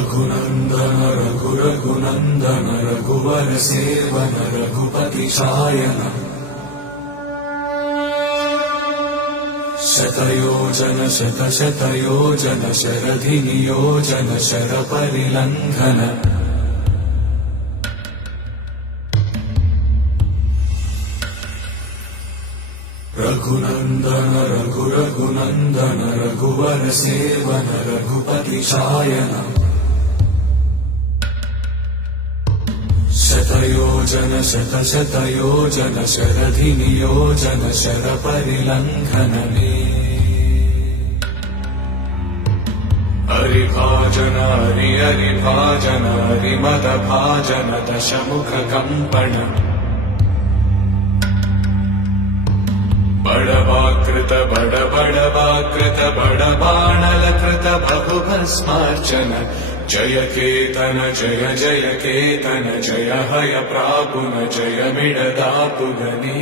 रघुनन्दन रघुनन्दन रघुवर seven Raghupati Shayan शतयोजन शतशतयोजन शरधि नियोजन शरपरिलङ्घन रघुनन्दन रघुनन्दन रघुवर seven Raghupati Shayan शतयोजन शतशतयोजन शरधि नियोजन शरपरिलङ्घन हरिभाजन हरिभाजन हरिमदभाजन दशमुख कंपन बड़वाकृत बड़बाणलकृत बहुभस्मार्चन जय केतन जय जय केतन जय हय प्रापुन जय मिडदापुगने।